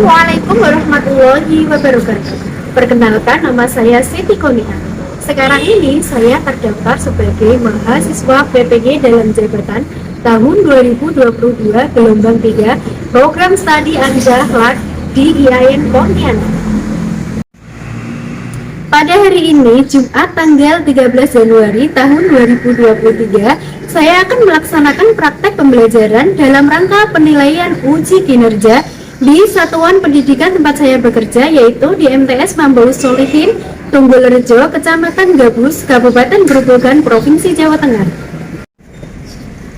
Assalamualaikum warahmatullahi wabarakatuh. Perkenalkan, nama saya Siti Konia. Sekarang ini saya terdaftar sebagai mahasiswa PPG dalam jabatan tahun 2022 gelombang 3 program studi Anja di IAIN Pontianak. Pada hari ini, Jumat tanggal 13 Januari tahun 2023, saya akan melaksanakan praktek pembelajaran dalam rangka penilaian uji kinerja di Satuan Pendidikan tempat saya bekerja, yaitu di MTS Mambaus Solihin, Tunggulrejo, Kecamatan Gabus, Kabupaten Grobogan, Provinsi Jawa Tengah.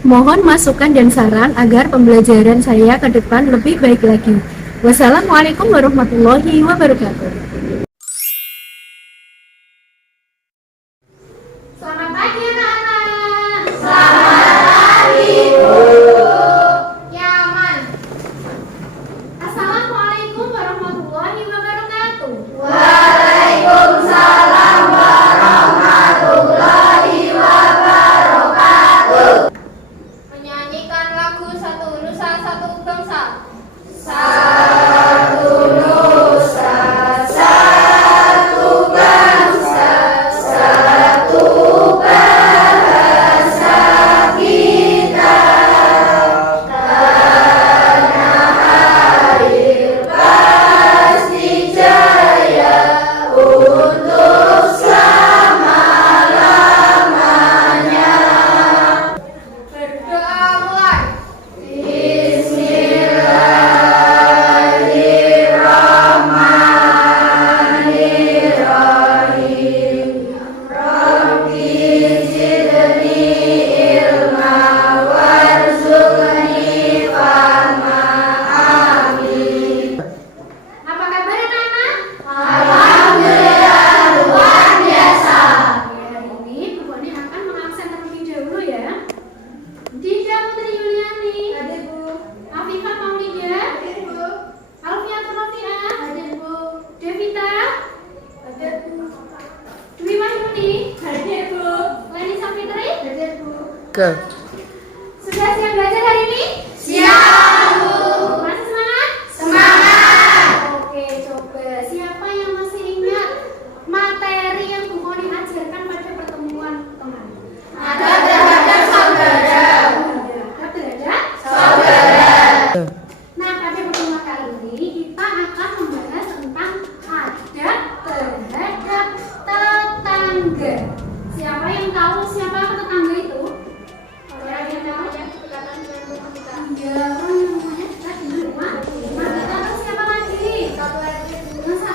Mohon masukan dan saran agar pembelajaran saya ke depan lebih baik lagi. Wassalamualaikum warahmatullahi wabarakatuh. Selamat pagi anak-anak. Selamat pagi, Bu. Ya aman. Assalamualaikum warahmatullahi wabarakatuh. Waalaikumsalam warahmatullahi wabarakatuh. Menyanyikan lagu Satu Nusa Satu Bangsa. Satu Nusa Satu Bangsa. Satu bahasa kita, tanah air pasti jaya untuk selama-lamanya. Berdoa mulai. Bismillahirrahmanirrahim. Rabbi zidni ilma warzuqni fahma. Amin. Apa kabar anak-anak? Alhamdulillah luar biasa. Hari ini Bu Boni akan mengabsen terlebih dahulu ya. Dinda Putri Yuliani. Hadir Bu. Afifah Maulida. Hadir Bu. Alfiatul Rofiah. Hadir Bu. Devita. Hadir Bu. Dwi Wahyuni. Hadir Bu. Leni Safitri. Hadir Bu. Sudah siap belajar hari ini? Siap Bu. Masih semangat? Semangat. Oke, coba siapa yang masih ingat materi yang Bu Boni ajarkan pada pertemuan kemarin? Ada terhadap saudara. Ada terhadap saudara. Nah, pada pertemuan kali ini kita akan membahas tentang adab terhadap tetangga. Siapa yang tahu siapa tetangga itu? Ada yang tahu? Iya, orang yang rumahnya dekat di rumah. Nah, kita tahu siapa lagi? Satu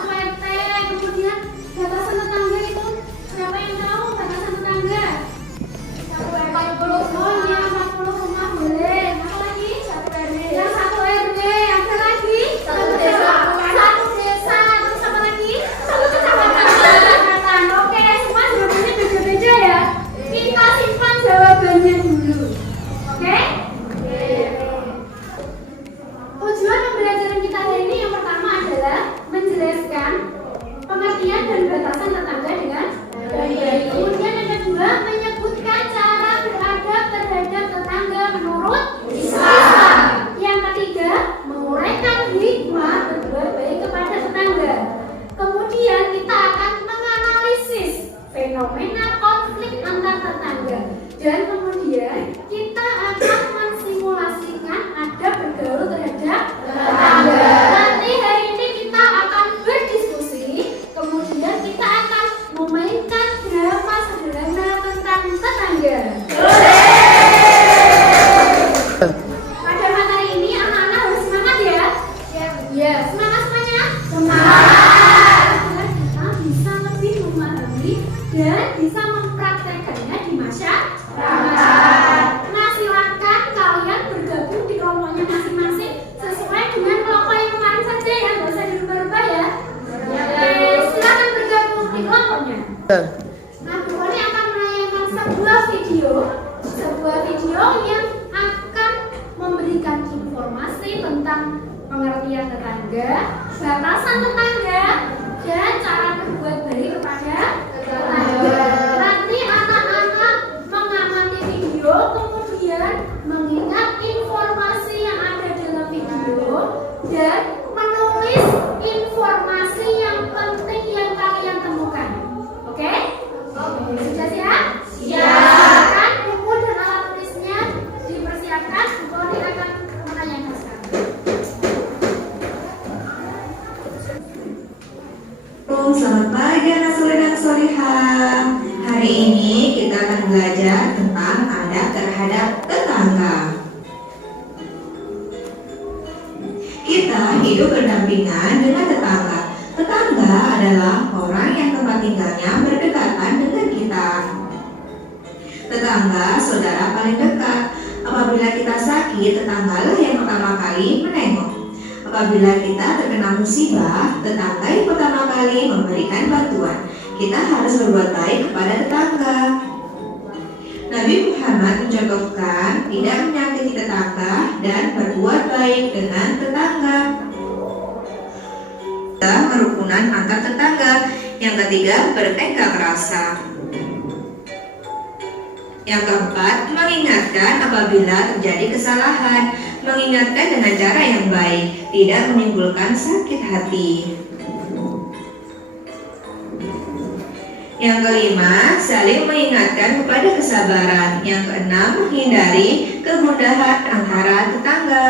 RT. Kemudian batasan tetangga itu siapa yang tahu batasan tetangga? 40. Oh iya, 40 rumah boleh. Apa lagi? Satu RW. Yang satu RW. Ada lagi? Satu desa. Satu desa. Terus apa lagi? Satu kecamatan. Oke, semua jawabannya beda-beda ya. Kita simpan jawabannya dulu. Oke? Tujuan pembelajaran kita hari ini yang pertama adalah menjelaskan pengertian dan batasan tetangga dengan baik. Kemudian yang kedua, menyebutkan cara beradab terhadap tetangga menurut Islam. Yang ketiga, menguraikan hikmah berbuat baik kepada tetangga. Kemudian kita akan menganalisis fenomena konflik antar tetangga. Dan kemudian kita akan mensimulasikan adab bergaul terhadap tetangga. Nanti hari ini kita akan berdiskusi. Kemudian kita akan memainkan drama sederhana tentang tetangga. Pada materi ini anak-anak harus semangat ya. Ya, semangat semuanya. Semangat. Agar kita bisa lebih memahami dan bisa mempraktekannya di masyarakat. Nah, silakan kalian bergabung di kelompoknya masing-masing sesuai dengan kelompok yang kemarin saja ya, nggak usah dirubah-rubah ya. Oke, silakan bergabung di kelompoknya. Nah, Bu Boni akan menayangkan sebuah video yang akan memberikan informasi tentang pengertian tetangga, batasan tetangga, dan cara berbuat baik kepada tetangga. Nanti anak-anak mengamati video, kemudian mengingat informasi yang ada dalam video dan menulis Sudah siap? Siapkan buku dan alat tulisnya, dipersiapkan. Bu Koni akan menanyakan sekarang. Selamat pagi anak soleh dan solihah. Hari ini kita akan belajar tentang adab terhadap tetangga. Kita hidup berdampingan dengan tetangga. Tetangga adalah orang yang tempat tinggalnya berdekatan dengan kita. Tetangga saudara paling dekat. Apabila kita sakit, tetanggalah yang pertama kali menengok. Apabila kita terkena musibah, tetangga yang pertama kali memberikan bantuan. Kita harus berbuat baik kepada tetangga. Nabi Muhammad mencontohkan tidak menyakiti tetangga dan berbuat baik dengan tetangga. Kerukunan antar tetangga. Yang ketiga, bertengkar rasa. Yang keempat, mengingatkan apabila terjadi kesalahan. Mengingatkan dengan cara yang baik, tidak menimbulkan sakit hati. Yang kelima, saling mengingatkan kepada kesabaran. Yang keenam, menghindari kemudahan antara tetangga.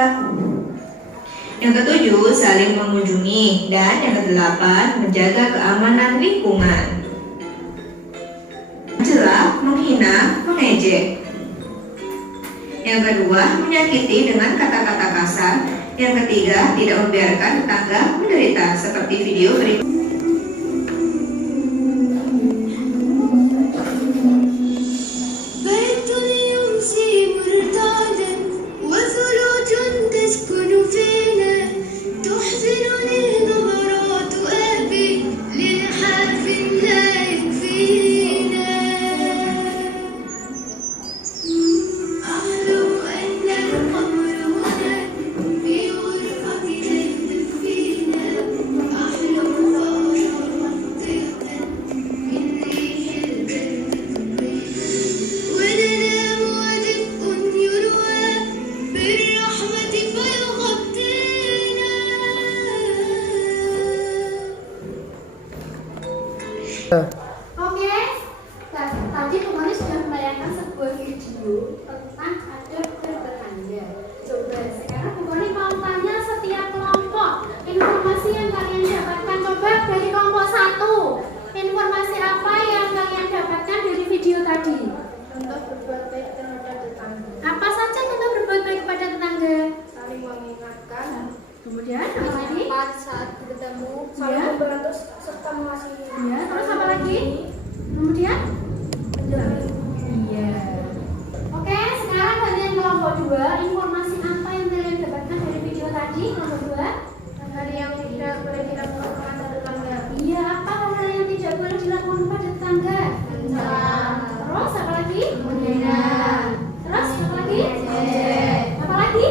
Yang ketujuh, saling mengunjungi. Dan yang kedelapan, menjaga keamanan lingkungan. Mencela, menghina, mengejek. Yang kedua, menyakiti dengan kata-kata kasar. Yang ketiga, tidak membiarkan tetangga menderita. Seperti video berikut. Oke, tadi Bu Koni sudah menayangkan sebuah video tentang adab bertetangga. Coba sekarang Bu Koni mau tanya setiap kelompok informasi yang kalian dapatkan. Coba dari kelompok 1, informasi apa yang kalian dapatkan dari video tadi? Contoh berbuat baik terhadap tetangga. Apa saja contoh berbuat baik kepada tetangga? Saling mengingatkan, Kemudian apa lagi? menyapa saat bertemu, Ya. saling membantu serta mengasihi. Ya, terus apa lagi? Kemudian? Menjalin. Iya. Oke, sekarang kalian kelompok 2, informasi apa yang kalian dapatkan dari video tadi? Kelompok 2. Hal yang tidak boleh dilakukan kepada tetangga. Iya, apa hal yang tidak boleh dilakukan pada tetangga? Mencela. Terus apa lagi? Menghina. Terus apa lagi? Mengejek. Apa lagi?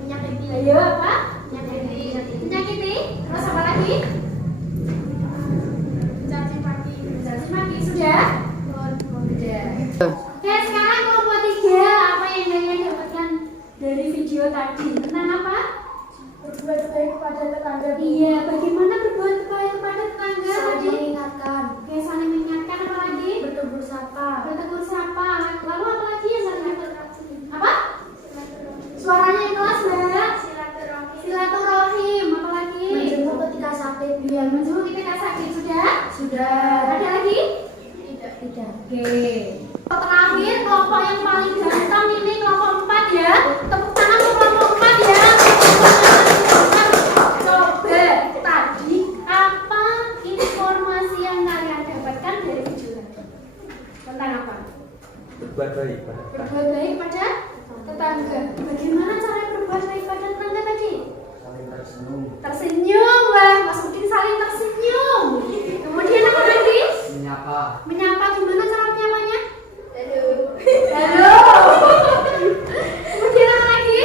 Menyakiti. Ayo apa? Menyakiti. Menyakiti. Terus apa lagi? Mencaci maki. Mencaci maki. Sudah? Sudah. Sudah. Oke, sekarang kelompok 3, apa yang kalian dapatkan dari video tadi? Tentang apa? Berbuat baik kepada tetangga. Iya, bagaimana berbuat baik kepada tetangga Saling tadi? mengingatkan. Oke, saling mengingatkan. Apa lagi? Bertegur sapa. Bertegur sapa. Lalu apa lagi yang kalian apa? Suaranya yang kelas, Mbak. Silaturahim. Apa lagi? Menjenguk ketika sakit. Iya, menjenguk ketika sakit. Sudah? Sudah. Ada lagi? Tidak. Oke. Terakhir, kelompok yang paling ganteng ini kelompok 4 ya. Tepuk tangan untuk kelompok 4 ya. Coba tadi apa informasi yang kalian dapatkan dari video tadi? Tentang apa? Berbuat baik pada Berbuat baik pada tetangga. Bagaimana cara berbuat baik pada tetangga tadi? saling tersenyum, Tersenyum, wah, Mas Udin saling tersenyum. Kemudian apa lagi? menyapa, Menyapa, gimana cara menyapanya? Halo. Halo. Kemudian apa lagi?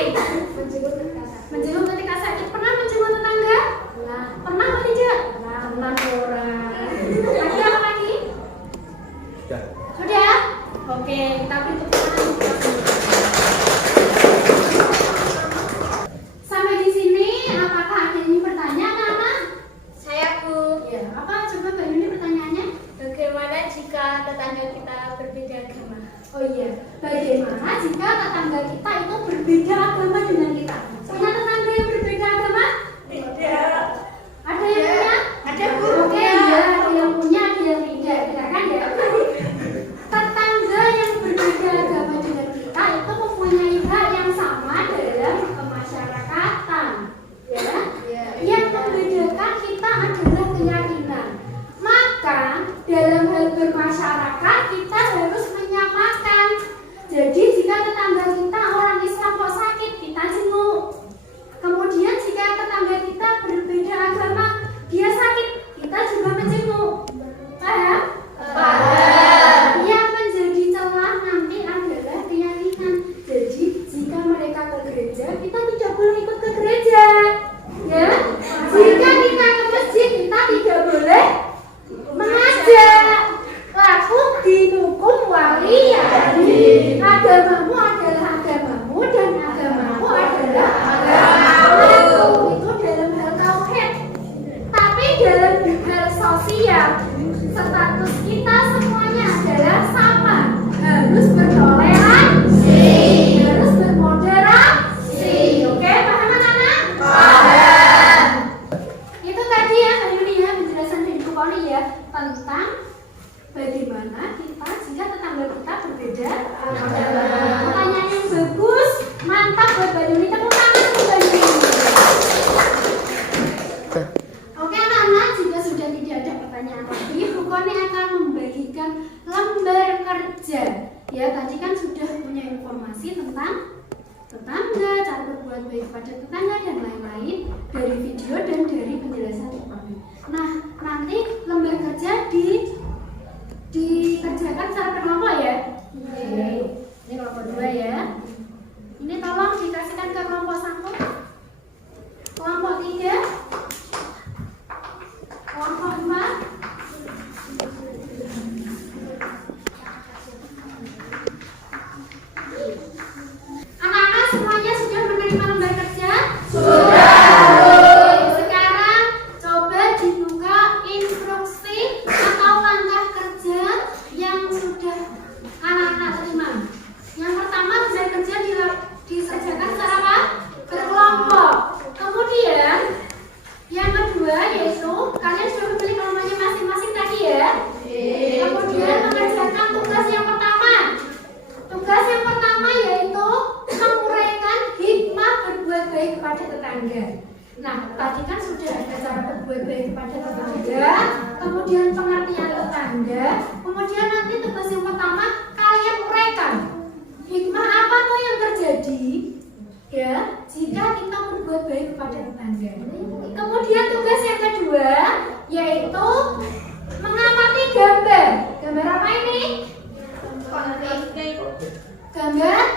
Menjenguk ketika sakit. Menjenguk ketika sakit. Pernah menjenguk tetangga? Pernah atau tidak? Pernah orang. Lagi apa lagi? sudah. Sudah? Oke, kita beri tepuk tangan untuk kelas ini. Sampai di sini, apakah ada yang bertanya, anak-anak? Saya Bu. Ya, apa? Coba Mbak Yuni pertanyaannya. Bagaimana Oh iya, bagaimana jika tetangga kita itu berbeda agama dengan kita? Punya tetangga yang berbeda agama? Tidak. Ada yang punya? Ada, Bu. Oke, ya, ada yang punya, ada yang tidak, tidak kan ya? Tetangga yang berbeda agama dengan kita itu mempunyai hak yang sama dalam kemasyarakatan, ya? Yang membedakan kita adalah keyakinan. Maka dalam hal bermasyarakat kita harus menyamakan. Jadi jika tetangga kita orang Islam kok sakit, kita jenguk. Kemudian jika tetangga kita berbeda agama, dia sakit, kita juga menjenguk. Paham? Paham. Yang menjadi celah nanti adalah keyakinan. Jadi jika mereka ke gereja, kita tidak boleh ikut ke gereja. Ya? Jika kita ke masjid, kita tidak boleh mengajak. Laku dihukum waliyadi. Agamamu adalah agamamu dan agamamu adalah agamamu. Itu dalam hal tauhid. Tapi dalam hal sosial, status kita semuanya adalah sama. Harus bertoleransi, harus bermoderasi. Oke, paham anak-anak? Paham. Itu tadi ya, ini ya penjelasan dari Bu Koni ya tentang bagaimana kita jika tetangga kita berbeda agama. Pertanyaan yang bagus, mantap buat Mbak Yuni. Tepuk tangan untuk Mbak Yuni. Oke anak-anak, jika sudah tidak ada pertanyaan lagi, Bu Koni akan membagikan lembar kerja. Ya, tadi kan sudah punya informasi tentang tetangga, cara berbuat baik pada tetangga dan lain-lain dari video dan dari penjelasan Bu Koni. Nah, nanti lembar kerja dikerjakan secara kelompok ya. Ini kelompok 2 ya. Ini tolong dikasihkan ke kelompok 1, kelompok 3, kelompok 4. Anak-anak semuanya sudah menerima lembar kerja? Sudah. Sekarang coba dibuka instruksi atau langkah kerja yang sudah anak-anak terima. Yang pertama, lembar kerja dikerjakan secara apa? Berkelompok. Kemudian yang kedua yaitu kalian sudah memilih kelompoknya masing-masing tadi ya. Kemudian mengerjakan tugas yang pertama. Tugas yang pertama yaitu menguraikan hikmah berbuat baik kepada tetangga. Nah, tadi kan sudah ada cara berbuat baik kepada tetangga, kemudian pengertian tetangga, kemudian nanti tugas yang pertama kalian uraikan hikmah apa tuh yang terjadi ya jika kita berbuat baik kepada tetangga. Kemudian tugas yang kedua yaitu mengamati gambar. Gambar apa ini? Gambar konflik. Kemudian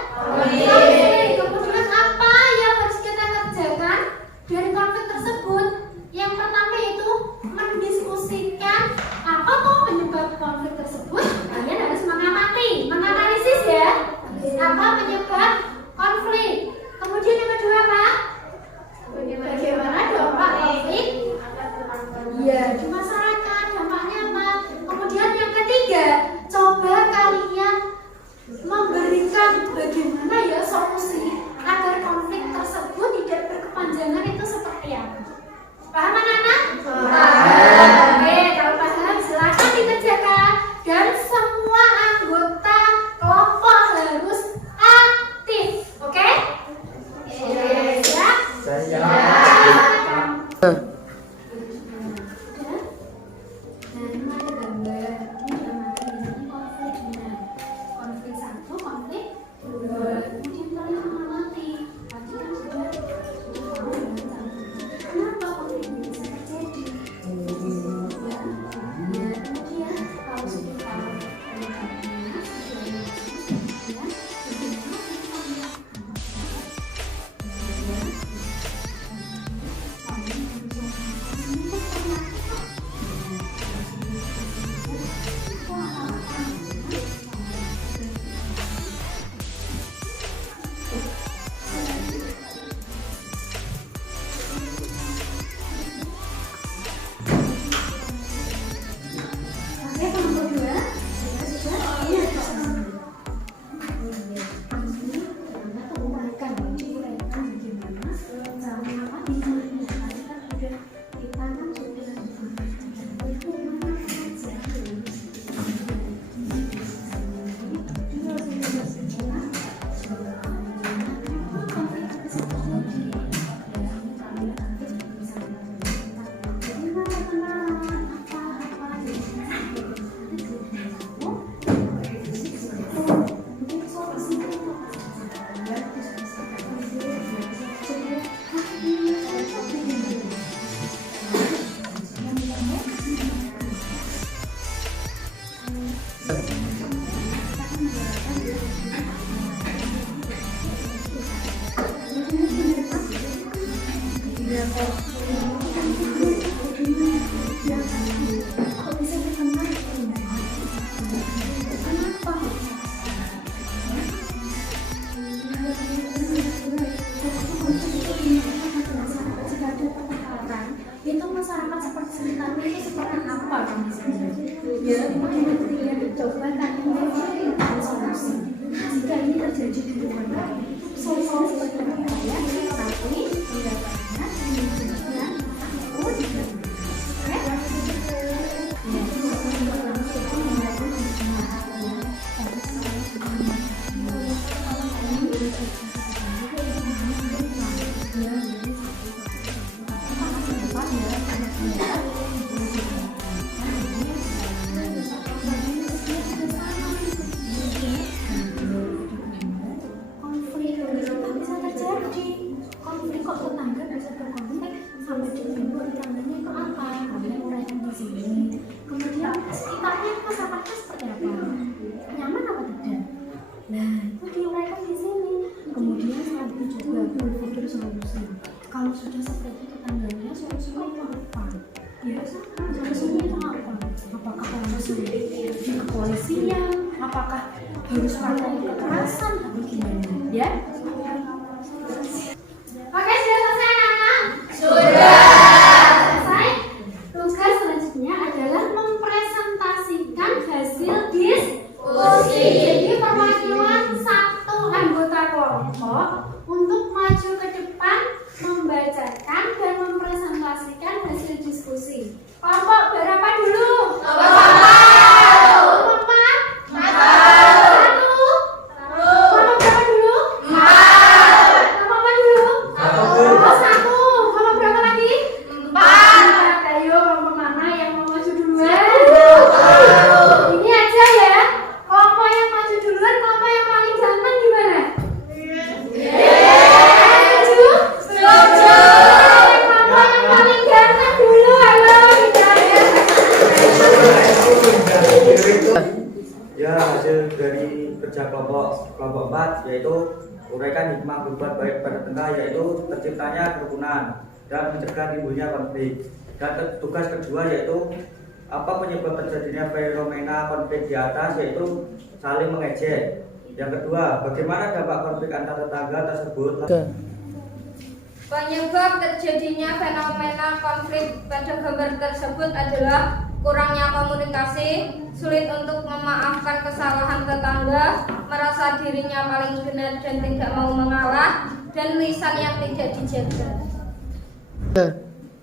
apa yang harus kita kerjakan dari konflik tersebut? Yang pertama itu mendiskusikan apa tuh penyebab konflik tersebut. Kalian harus menganalisis ya, apa penyebab konflik. Kemudian yang kedua apa? Bagaimana dampak konflik? Ya, di masyarakat dampaknya apa? Kemudian yang ketiga, coba kalian memberikan bagaimana ya solusi agar konflik tersebut tidak berkepanjangan itu seperti apa? Paham anak-anak? Paham. Oke, kalau paham silakan dikerjakan dan semua anggota kelompok harus aktif. Oke? Siap? Nah, ini ada gambar. Ini ada materi. Ini konfliknya. Konflik 1, konflik 2. Kemudian kalian mengamati. Tadi kan sudah tahu ya, kenapa konflik ini bisa terjadi. Ya, kemudian kalau sudah tahu Itu masyarakat seperti sekitarnya itu seperti apa kondisinya? Ya, kemudian ketiga coba kalian mencari solusi. Jika ini terjadi di rumah kalian, solusinya seperti apa ya? Tapi pendapatnya menunjukkan aku tidak. Konflik bisa terjadi. Konflik kok tetangga bisa berkonflik sampai ditimbul tetangganya itu apa? Kalian uraikan di sini. Kemudian sekitarnya masyarakatnya seperti apa? Nyaman apa tidak? Nah, itu diuraikan di sini. Kemudian setelah itu juga berpikir solusi. Kalau sudah seperti tetangganya, solusinya itu apa? Ya, solusinya itu apa? Apakah harus di kepolisian? Apakah harus pakai kekerasan atau gimana? Ya? Oke, sudah selesai anak-anak? Selesai. Tugas selanjutnya adalah mempresentasikan hasil diskusi. Jadi perwakilan satu anggota kelompok untuk maju ke depan membacakan dan mempresentasikan hasil diskusi. Kelompok berapa dulu? Kelompok 4. Satu. Kelompok berapa dulu? Kelompok apa dulu? Kelompok 1. Kelompok berapa lagi? 4. Ayo kelompok mana yang mau maju duluan? Ini aja ya. Kelompok yang maju duluan, kelompok yang paling ganteng gimana? Setuju? Setuju. Kelompok yang paling ganteng dulu, ayo bicara. Ya, hasil dari kerja kelompok 4 yaitu uraikan hikmah berbuat baik pada tengah, yaitu terciptanya kerukunan dan mencegah timbulnya konflik. Dan tugas kedua yaitu apa penyebab terjadinya fenomena konflik di atas, yaitu saling mengejek. Yang kedua, bagaimana dampak konflik antar tetangga tersebut. Penyebab terjadinya fenomena konflik pada gambar tersebut adalah kurangnya komunikasi, sulit untuk memaafkan kesalahan tetangga, merasa dirinya paling benar dan tidak mau mengalah, dan lisan yang tidak dijaga.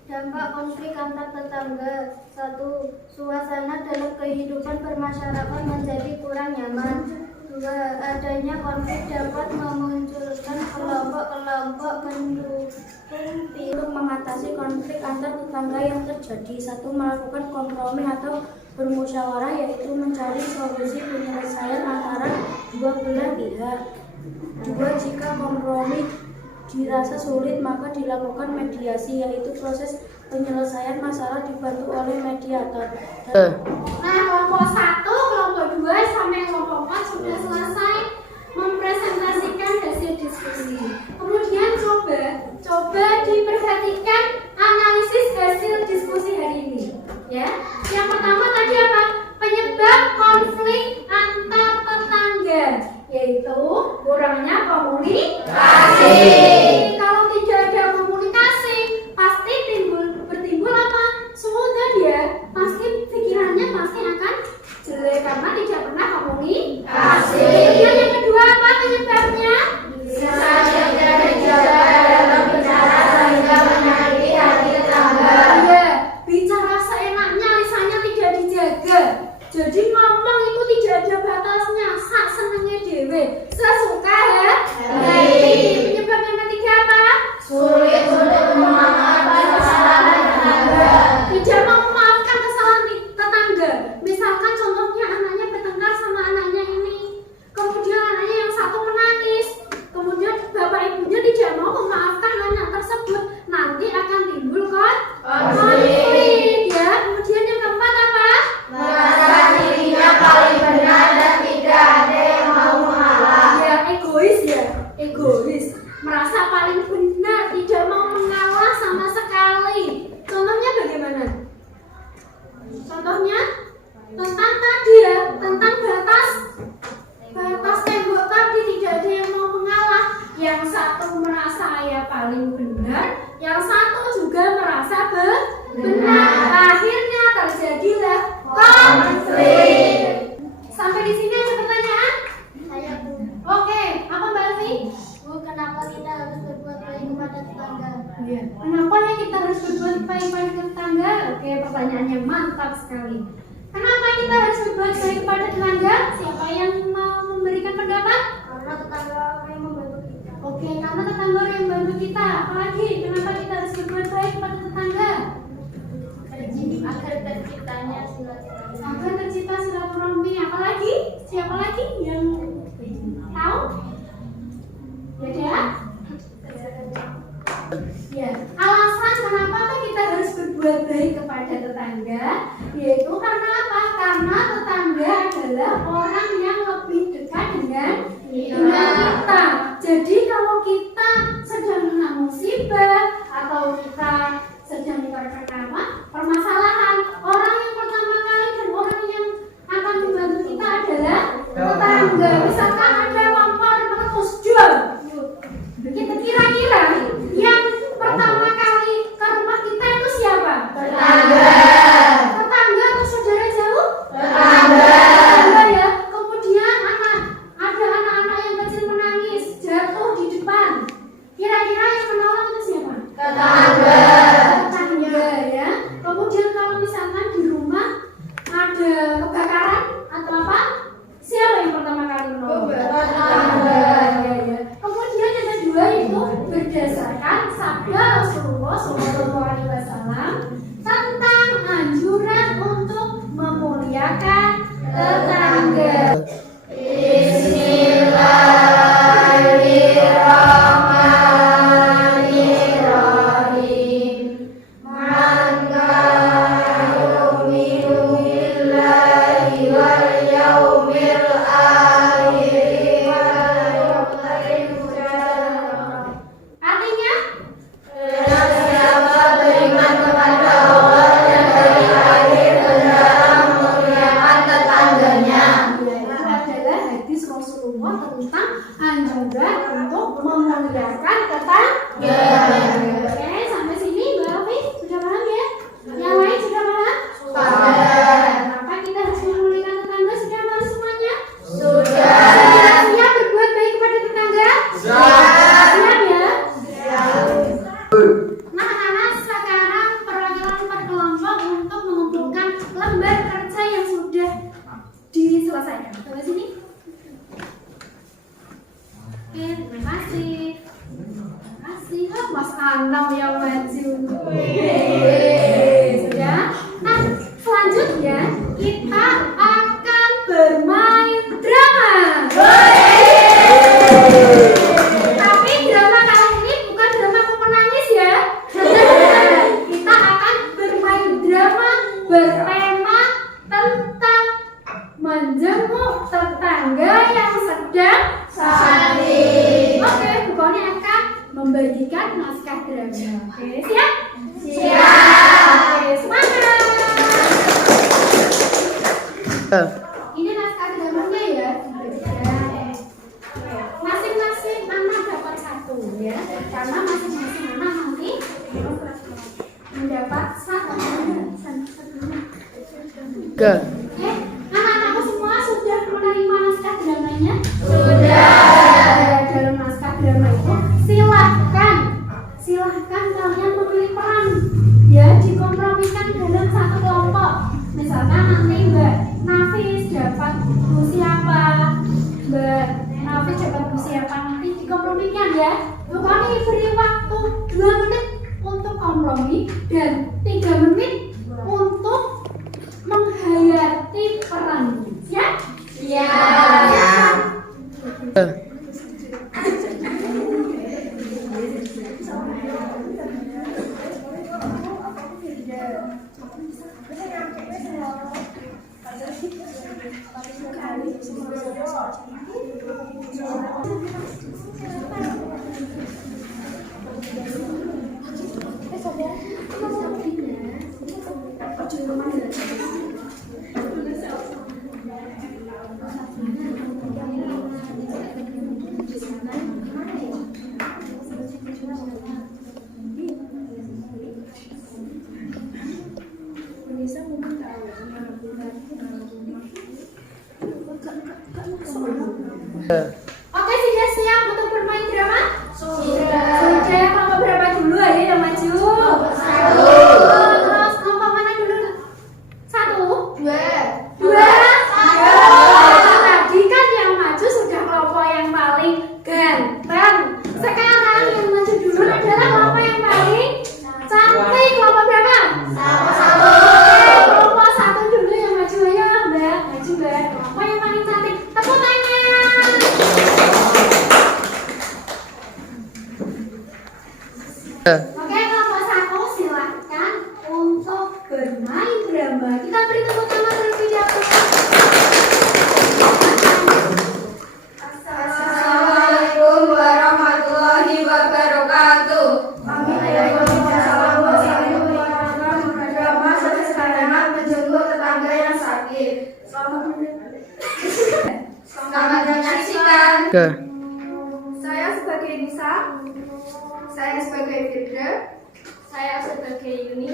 Dampak konflik antar tetangga. 1. Suasana dalam kehidupan bermasyarakat menjadi kurang nyaman. 2. Adanya konflik dapat memunculkan kelompok-kelompok mendukung untuk mengatasi konflik antar tetangga yang terjadi. 1. Melakukan kompromi atau bermusyawarah, yaitu mencari solusi penyelesaian antara dua belah pihak. 2. Jika kompromi dirasa sulit, maka dilakukan mediasi, yaitu proses penyelesaian masalah dibantu oleh mediator. Nah, kelompok 1, kelompok 2 sampai kelompok 4 sudah selesai mempresentasikan hasil diskusi. Kemudian coba diperhatikan analisis hasil diskusi hari ini. Ya, yang pertama tadi apa? Penyebab konflik antar tetangga, yaitu kurangnya komunikasi. Kalau tidak ada komunikasi, pasti bertimbul apa? Sudah dia pasti pikirannya pasti akan jelek karena tidak pernah komunikasi. Kemudian yang kedua apa penyebabnya? Bisa saja gejala dalam bicara sehingga menyakiti hati tetangga. Iya, bicara seenaknya, lisannya tidak dijaga. Jadi ngomong itu tidak ada batasnya, sak senengnya dewe, sesuka ya. Penyebab yang ketiga apa? Sulit untuk memaafkan kesalahan tetangga. Tidak mau memaafkan kesalahan tetangga. Misalkan contohnya anaknya bertengkar sama anaknya ini, kemudian anaknya yang satu menangis, kemudian bapak ibunya tidak mau memaafkan anak tersebut, nanti akan timbul konflik ya. Kemudian yang keempat apa? Merasa dirinya paling benar Sampai di sini ada pertanyaan? Saya Bu. Oke, apa Mbak Alfi? Bu, kenapa kita harus berbuat baik kepada tetangga? Iya. Kenapa ya kita harus berbuat baik pada tetangga? Oke, pertanyaannya mantap sekali. Kenapa kita harus berbuat baik kepada tetangga? Siapa yang mau memberikan pendapat? Karena tetangga yang membantu kita. Oke, karena tetangga yang membantu kita. Apalagi, kenapa kita harus berbuat baik kepada tetangga? Agar terciptanya silaturahmi. Agar tercipta silaturahmi. Apalagi? Siapa lagi yang tahu? Ya, ya. Alasan kenapa kita harus berbuat baik kepada tetangga, yaitu karena apa? Karena tetangga adalah orang yang lebih dekat dengan kita. Jadi kalau kita sedang kena musibah atau kita sedang terkena permasalahan, orang yang pertama kali dan orang yang akan membantu kita adalah tetangga. Misalkan ada lapar meletus jual, kita kira-kira yang pertama kali ke rumah kita itu siapa? Tetangga. Tetangga atau saudara jauh? Tetangga ya. Kemudian ada anak-anak yang kecil menangis jatuh di depan. Kira-kira yang menolong itu siapa? Tetangga ya. Kemudian kalau misalkan di rumah ada kebakaran atau apa, siapa yang pertama kali menolong? Tetangga ya. Kemudian yang kedua itu berdasarkan sabda Rasulullah SAW tentang anjuran untuk memuliakan tetangga. Artinya itu adalah hadis Rasulullah tentang anjuran untuk memuliakan tetangga. Oke, sampai sini Mbak Alfi sudah paham ya? Yang lain sudah paham? Kenapa kita harus memuliakan tetangga? Sudah paham semuanya? Sudah siap berbuat baik kepada tetangga? Siap ya? Nah, anak-anak sekarang perwakilan per kelompok untuk mengumpulkan lembar kerja yang sudah diselesaikan. Coba sini. Oke, terima kasih. Terima kasih. Oh, Mas Anam yang maju. Sudah. Nah, selanjutnya kita akan bermain drama. Tapi drama kali ini bukan drama penangis ya. Kita akan bermain drama bertema tentang menjenguk tetangga yang sedang sakit. Oke, Bu Koni akan membagikan naskah drama. Oke, siap? Siap. Oke, semangat. Ini naskah dramanya ya. Masing-masing anak dapat satu ya, karena masing-masing anak nanti mendapat satu. Oke, anak-anakku semua sudah menerima naskah dramanya? Sudah. Dalam naskah drama itu silahkan kalian memilih peran ya, dikompromikan dalam satu kelompok. Misalkan nanti Mbak Nafis dapat Bu siapa, Mbak Nafis dapat Bu siapa, nanti dikompromikan ya. Pokoknya beri waktu 2 menit untuk kompromi dan 3 menit untuk menghayati peran. Siap? Siap. Oke, sudah siap untuk bermain drama? Sudah. Kelompok berapa dulu ayo yang maju? Satu. Terus kelompok mana dulu? Satu? Dua? Tadi kan yang maju sudah kelompok yang paling ganteng. Sekarang yang maju dulu adalah kelompok yang paling cantik. Kelompok berapa? Satu. Kelompok satu dulu yang maju. Ayo Mbak, maju Mbak. Kelompok yang paling cantik. Tepuk tangan. Oke, kelompok satu silahkan untuk bermain drama. Kita beri tepuk tangan terlebih dahulu. Assalamualaikum warahmatullahi wabarakatuh. Drama sederhana menjenguk tetangga yang sakit. Selamat menyaksikan. Saya sebagai Nisa. Saya sebagai Firda. Saya sebagai Yuni.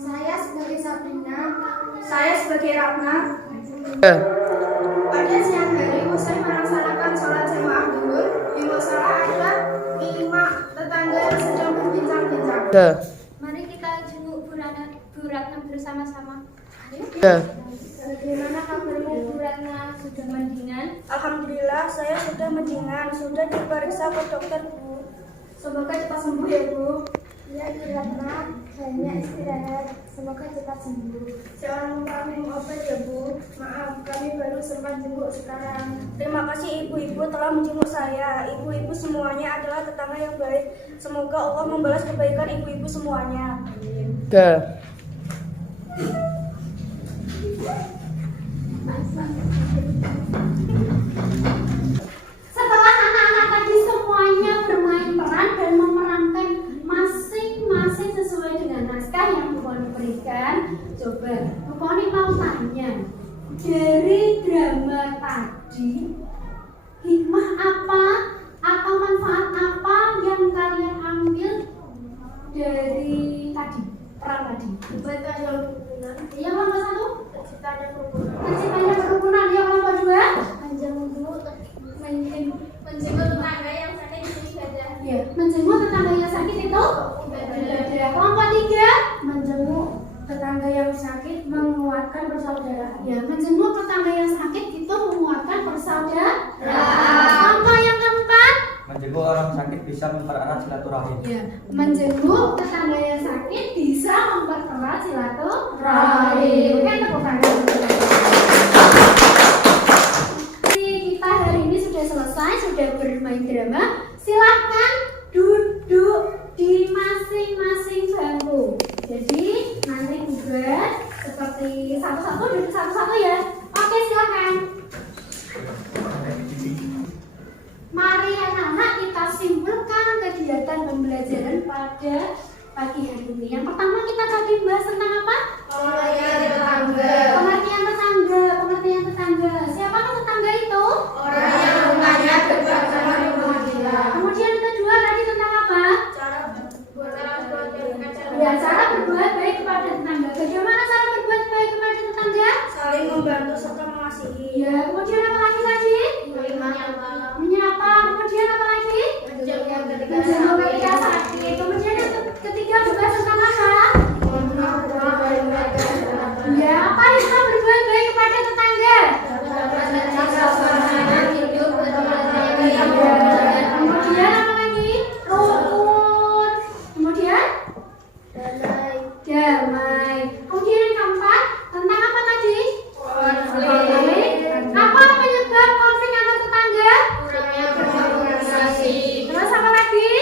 Saya sebagai Sabrina. Saya sebagai Ratna. Pada siang hari usai melaksanakan sholat jamaah zuhur, di musola ada 5 tetangga yang sedang berbincang-bincang. Mari kita jenguk Bu Ratna bersama-sama. Bagaimana kabarmu Bu Ratna? Sudah mendingan? Alhamdulillah saya sudah mendingan, sudah diperiksa ke dokter Bu. Semoga cepat sembuh ya Bu. Ya Bu Ratna, hanya istirahat. Semoga cepat sembuh. Jangan lupa minum obat ya Bu. Maaf, kami baru sempat jenguk sekarang. Terima kasih ibu-ibu telah menjenguk saya. Ibu-ibu semuanya adalah tetangga yang baik. Semoga Allah membalas kebaikan ibu-ibu semuanya. Setelah anak-anak tadi semuanya bermain peran dan memerankan masing-masing sesuai dengan naskah yang Bu Koni berikan, coba Bu Koni mau tanya, dari drama tadi hikmah apa atau manfaat apa yang kalian ambil dari tadi peran tadi? Kebaikan yang benar, Yang kelompok satu? terciptanya kerukunan, Terciptanya kerukunan. Yang kelompok dua? menjenguk tetangga yang sakit itu ibadah. Ya, menjenguk tetangga yang sakit itu ibadah. Kelompok tiga? Menjenguk tetangga yang sakit menguatkan persaudaraan. Ya, menjenguk tetangga yang sakit itu menguatkan persaudaraan. Kelompok yang keempat? Menjenguk orang sakit bisa mempererat silaturahim. Ya, menjenguk tetangga yang sakit bisa mempererat silaturahim. Oke, tepuk tangan. Kita hari ini sudah selesai, sudah bermain drama. Silahkan duduk di masing-masing bangku. Jadi nanti buat seperti satu-satu, duduk satu-satu ya. Oke, silahkan. Mari anak-anak kita simpulkan kegiatan pembelajaran pada pagi hari ini. Yang pertama kita tadi bahas tentang apa? Pengertian tetangga. Pengertian tetangga. Pengertian tetangga. Siapakah tetangga itu? Orang yang rumahnya dekat sama rumah kita. Kemudian kedua tadi tentang apa? Ya, cara berbuat baik kepada tetangga. Bagaimana cara berbuat baik kepada tetangga? Saling membantu serta mengasihi. Ya, kemudian apa lagi tadi? Menyapa. Kemudian apa lagi? Menjenguk ketika sakit. Kemudian yang ketiga juga tentang apa? Ya, apa itu berbuat baik kepada tetangga? Kemudian apa lagi? Rukun. Kemudian damai. Kemudian yang keempat tentang apa tadi? Konflik. Apa penyebab konflik antar tetangga? Terus apa lagi?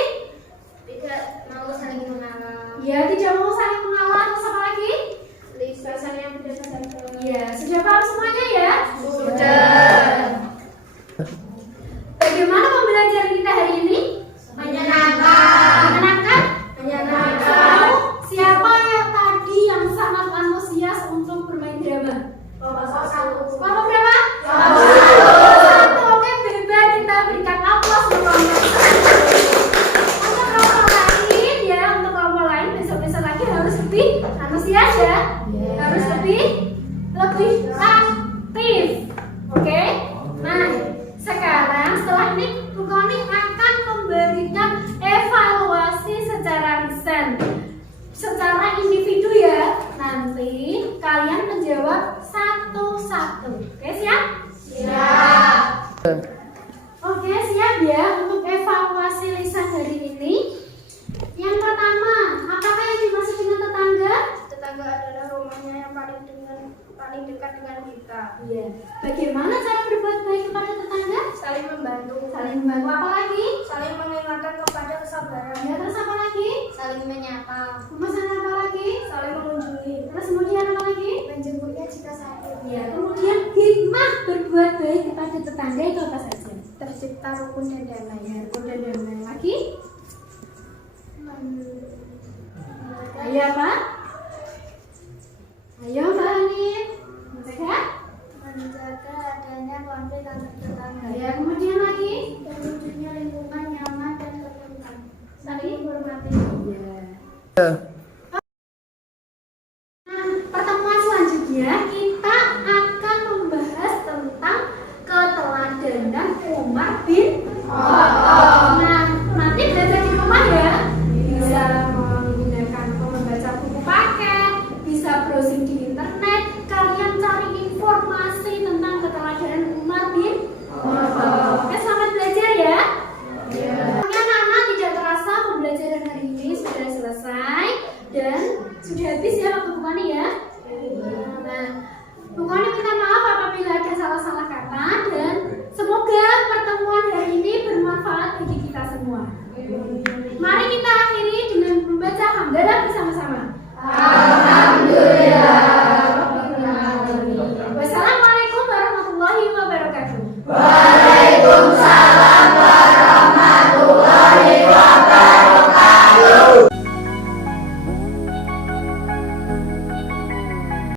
saling menyapa. Pemesan apa lagi? Saling mengunjungi. Terus kemudian apa lagi? Menjemputnya jika sakit. Ya, kemudian hikmah berbuat baik kepada tetangga itu apa saja? Tercipta rukun dan damai. Ya, kemudian yang lain lagi? Ayo apa? Ayo Mbak Hanif. Menjaga? Menjaga adanya konflik antar tetangga. Ya, kemudian lagi? Terwujudnya lingkungan nyaman dan tertentang. Saling menghormati. Ya. Nah, pertemuan selanjutnya kita akan membahas tentang keteladanan Umar bin Khattab. Nah, nanti belajar di rumah ya. Bisa menggunakan membaca buku paket, bisa browsing di internet, kalian cari informasi tentang keteladanan Umar bin Khattab. Oke, selamat belajar ya. Anak-anak, tidak terasa pembelajaran hari ini sudah selesai dan sudah habis ya waktu bukannya ya. Nah, bukannya minta maaf apabila ada salah-salah kata dan semoga pertemuan hari ini bermanfaat bagi kita semua. Mari kita akhiri dengan membaca hamdalah bersama-sama. Alhamdulillah.